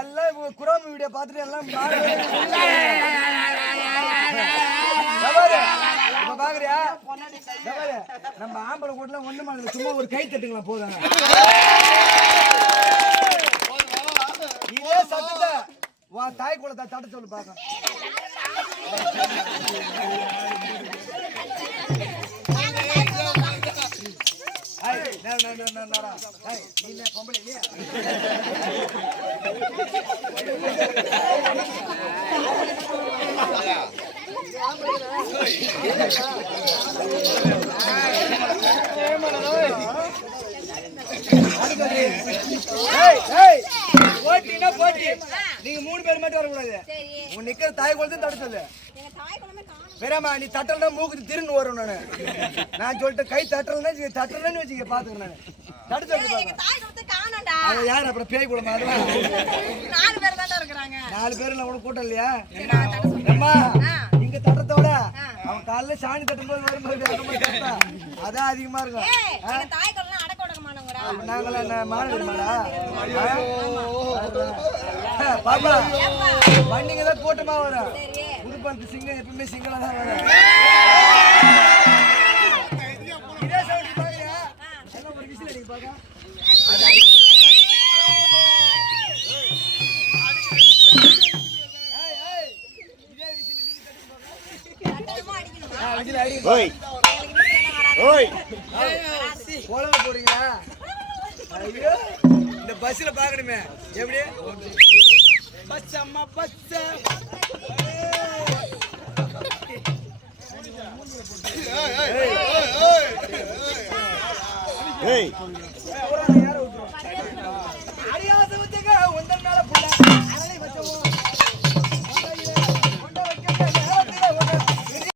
எல்லாம் chrome video பார்த்துட்டு எல்லாம் பாக்குறியா நம்ம ஆம்பளை கூட்டல ஒண்ணு மாதிரி சும்மா ஒரு கை தட்டுங்களா போதாங்க இதே சத்தத்தை வா தாய் கூட தட்ட சொல்லு பாக்க நீ பொம்பளை போட்டினா போட்டி நீங்க 3 பேர் மட்டும் வரக்கூடாது உன் நிக்கிற தாய் குழந்தை தட சொல்லு பெரியம்மா நீ தட்டலன்னா மூக்கு திருன்னு வரும் நான் சொல்லிட்டு கை தட்டலன்னு வச்சுக்க பாத்துக்க நான் தடு சொல்லி யார் அப்புறம் பேய் குளமா 4 பேர் உனக்கு கூட்டம் இல்லையா அம்மா இங்க தட்டத்தோட அவன் காலைல சாணி தட்டும் போது வரும்போது அதான் அதிகமா இருக்கும் நாங்கள மாணவர்களா பாப்பா வண்டிங்க தான் கூட்டமா வரும் புதுப்பணத்து சிங்கம் எப்பவுமே சிங்களா தான் வரும் இதே சவுண்ட் பாக்குறியா எல்லாம் ஒரு விசில் அடிக்க பாக்க போறீங்களா ஐயோ இந்த பஸ்ல பாக்கணுமே எப்படி பஸ் அம்மா பஸ் ஏய்